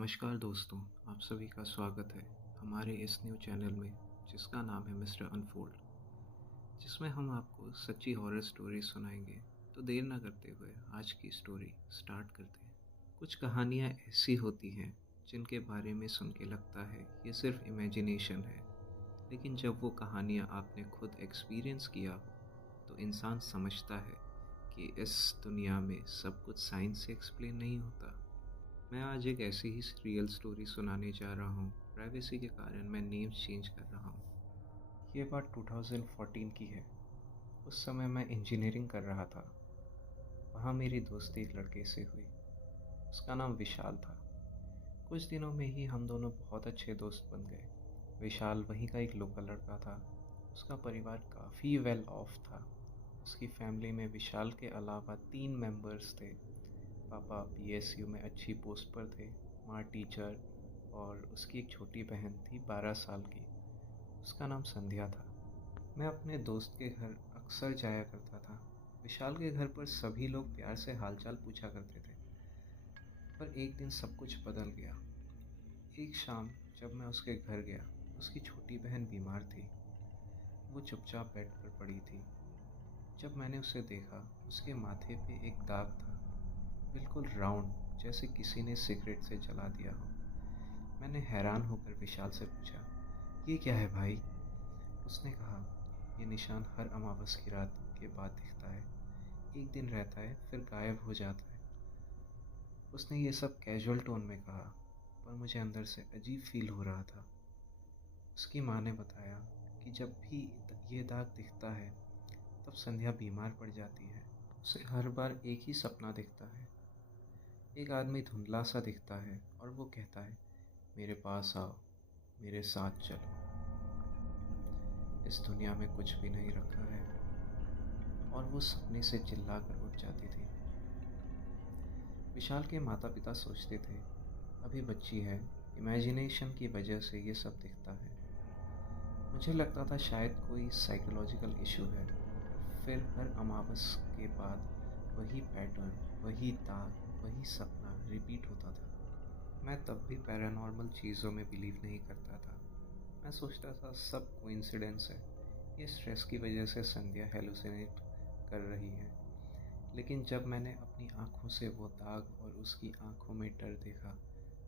नमस्कार दोस्तों, आप सभी का स्वागत है हमारे इस न्यू चैनल में जिसका नाम है मिस्टर अनफोल्ड, जिसमें हम आपको सच्ची हॉरर स्टोरी सुनाएंगे। तो देर ना करते हुए आज की स्टोरी स्टार्ट करते हैं। कुछ कहानियाँ ऐसी होती हैं जिनके बारे में सुन के लगता है ये सिर्फ इमेजिनेशन है, लेकिन जब वो कहानियाँ आपने खुद एक्सपीरियंस किया हो तो इंसान समझता है कि इस दुनिया में सब कुछ साइंस से एक्सप्लेन नहीं होता। मैं आज एक ऐसी ही रियल स्टोरी सुनाने जा रहा हूँ। प्राइवेसी के कारण मैं नेम चेंज कर रहा हूँ। ये बात 2014 की है। उस समय मैं इंजीनियरिंग कर रहा था। वहाँ मेरी दोस्ती एक लड़के से हुई। उसका नाम विशाल था। कुछ दिनों में ही हम दोनों बहुत अच्छे दोस्त बन गए। विशाल वहीं का एक लोकल लड़का था। उसका परिवार काफ़ी वेल ऑफ था। उसकी फैमिली में विशाल के अलावा 3 मेंबर्स थे। पापा पीएसयू में अच्छी पोस्ट पर थे, माँ टीचर, और उसकी एक छोटी बहन थी 12 साल की। उसका नाम संध्या था। मैं अपने दोस्त के घर अक्सर जाया करता था। विशाल के घर पर सभी लोग प्यार से हालचाल पूछा करते थे। पर एक दिन सब कुछ बदल गया। एक शाम जब मैं उसके घर गया, उसकी छोटी बहन बीमार थी। वो चुपचाप बेड पर पड़ी थी। जब मैंने उसे देखा, उसके माथे पे एक दाग था, बिल्कुल राउंड, जैसे किसी ने सिगरेट से जला दिया हो। मैंने हैरान होकर विशाल से पूछा, ये क्या है भाई? उसने कहा, ये निशान हर अमावस की रात के बाद दिखता है। एक दिन रहता है फिर गायब हो जाता है। उसने ये सब कैजुअल टोन में कहा, पर मुझे अंदर से अजीब फील हो रहा था। उसकी माँ ने बताया कि जब भी ये दाग दिखता है तब संध्या बीमार पड़ जाती है। उसे हर बार एक ही सपना दिखता है। एक आदमी धुंधला सा दिखता है और वो कहता है, मेरे पास आओ, मेरे साथ चलो। इस दुनिया में कुछ भी नहीं रखा है। और वो सपने से चिल्लाकर उठ जाती थी। विशाल के माता पिता सोचते थे, अभी बच्ची है, इमेजिनेशन की वजह से ये सब दिखता है। मुझे लगता था शायद कोई साइकोलॉजिकल इशू है। फिर हर अमावस के बाद वही पैटर्न, वही दाग, वही सपना रिपीट होता था। मैं तब भी पैरानॉर्मल चीज़ों में बिलीव नहीं करता था। मैं सोचता था सब कोइंसिडेंस है, ये स्ट्रेस की वजह से संध्या हेलुसिनेट कर रही है। लेकिन जब मैंने अपनी आँखों से वो दाग और उसकी आँखों में डर देखा,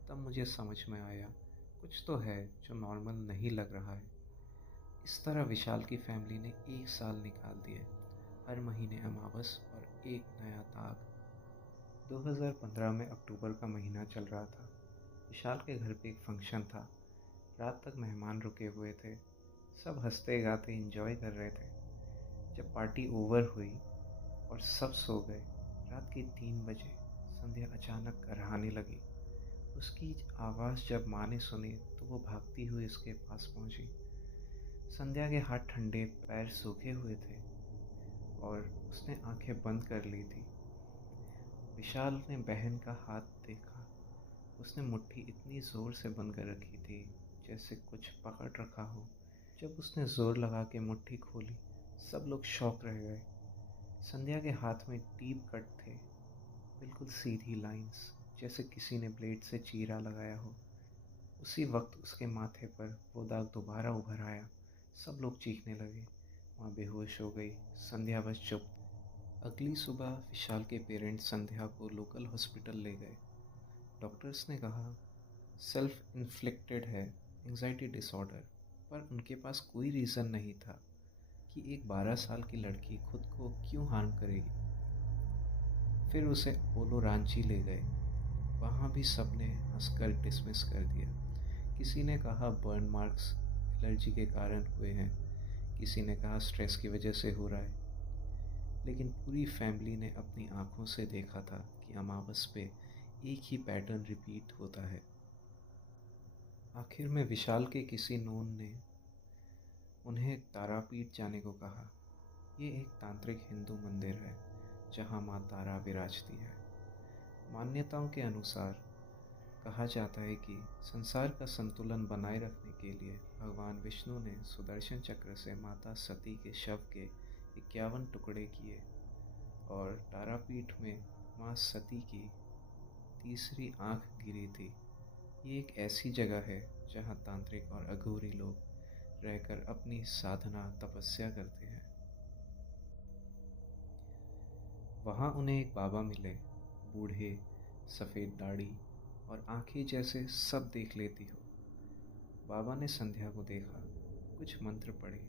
तब मुझे समझ में आया कुछ तो है जो नॉर्मल नहीं लग रहा है। इस तरह विशाल की फैमिली ने 1 साल निकाल दिए, हर महीने अमावस और एक नया दाग। 2015 में अक्टूबर का महीना चल रहा था। विशाल के घर पे एक फंक्शन था। रात तक मेहमान रुके हुए थे। सब हंसते गाते एंजॉय कर रहे थे। जब पार्टी ओवर हुई और सब सो गए, रात के 3 बजे संध्या अचानक कराहने लगी। उसकी आवाज़ जब माँ ने सुनी तो वो भागती हुई उसके पास पहुंची। संध्या के हाथ ठंडे, पैर सूखे हुए थे और उसने आंखें बंद कर ली थी। विशाल ने बहन का हाथ देखा। उसने मुट्ठी इतनी ज़ोर से बंद कर रखी थी जैसे कुछ पकड़ रखा हो। जब उसने ज़ोर लगा के मुट्ठी खोली, सब लोग शॉक रह गए। संध्या के हाथ में डीप कट थे, बिल्कुल सीधी लाइंस, जैसे किसी ने ब्लेड से चीरा लगाया हो। उसी वक्त उसके माथे पर वो दाग दोबारा उभर आया। सब लोग चीखने लगे। वहाँ बेहोश हो गई। संध्या बस चुप। अगली सुबह विशाल के पेरेंट्स संध्या को लोकल हॉस्पिटल ले गए। डॉक्टर्स ने कहा सेल्फ इन्फ्लिक्टेड है, एंजाइटी डिसऑर्डर, पर उनके पास कोई रीज़न नहीं था कि एक 12 साल की लड़की खुद को क्यों हार्म करेगी। फिर उसे अपोलो रांची ले गए। वहाँ भी सबने हंसकर डिसमिस कर दिया। किसी ने कहा बर्न मार्क्स एलर्जी के कारण हुए हैं, किसी ने कहा स्ट्रेस की वजह से हो रहा है। लेकिन पूरी फैमिली ने अपनी आंखों से देखा था कि अमावस पे एक ही पैटर्न रिपीट होता है। आखिर में विशाल के किसी नोन ने उन्हें तारापीठ जाने को कहा। ये एक तांत्रिक हिंदू मंदिर है जहाँ माँ तारा विराजती है। मान्यताओं के अनुसार कहा जाता है कि संसार का संतुलन बनाए रखने के लिए भगवान विष्णु ने सुदर्शन चक्र से माता सती के शव के 51 टुकड़े किए और तारापीठ में माँ सती की तीसरी आंख गिरी थी। ये एक ऐसी जगह है जहाँ तांत्रिक और अघोरी लोग रहकर अपनी साधना तपस्या करते हैं। वहाँ उन्हें एक बाबा मिले, बूढ़े, सफ़ेद दाढ़ी और आंखें जैसे सब देख लेती हो। बाबा ने संध्या को देखा, कुछ मंत्र पढ़े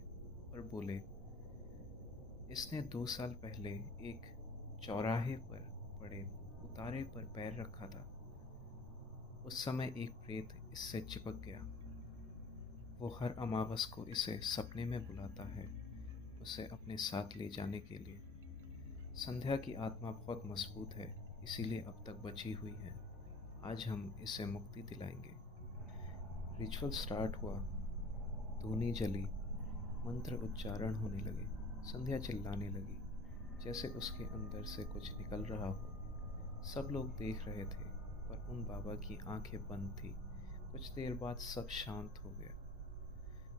और बोले, इसने 2 साल पहले एक चौराहे पर पड़े उतारे पर पैर रखा था। उस समय एक प्रेत इससे चिपक गया। वो हर अमावस को इसे सपने में बुलाता है, उसे अपने साथ ले जाने के लिए। संध्या की आत्मा बहुत मजबूत है, इसीलिए अब तक बची हुई है। आज हम इसे मुक्ति दिलाएंगे। रिचुअल स्टार्ट हुआ, धूनी जली, मंत्र उच्चारण होने लगे। संध्या चिल्लाने लगी, जैसे उसके अंदर से कुछ निकल रहा हो। सब लोग देख रहे थे, पर उन बाबा की आंखें बंद थी। कुछ देर बाद सब शांत हो गया।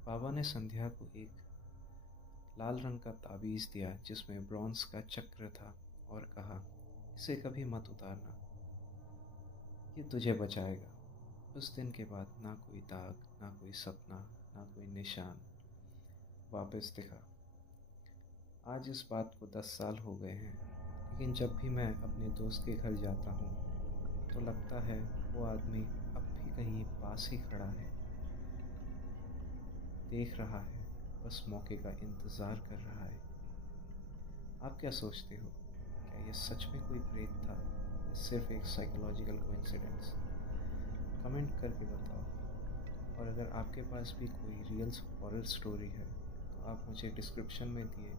बाबा ने संध्या को एक लाल रंग का ताबीज़ दिया जिसमें ब्रॉन्ज का चक्र था और कहा, इसे कभी मत उतारना, ये तुझे बचाएगा। उस दिन के बाद ना कोई दाग, ना कोई सपना, ना कोई निशान वापस दिखा। आज इस बात को 10 साल हो गए हैं, लेकिन जब भी मैं अपने दोस्त के घर जाता हूँ तो लगता है वो आदमी अब भी कहीं पास ही खड़ा है, देख रहा है, बस मौके का इंतज़ार कर रहा है। आप क्या सोचते हो? क्या ये सच में कोई प्रेत था या सिर्फ एक साइकोलॉजिकल कोइंसिडेंस? कमेंट करके बताओ। और अगर आपके पास भी कोई रियल हॉरर स्टोरी है तो आप मुझे डिस्क्रिप्शन में दिए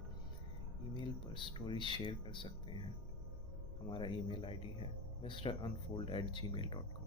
ईमेल पर स्टोरी शेयर कर सकते हैं। हमारा ईमेल आईडी है mrunfold@gmail.com।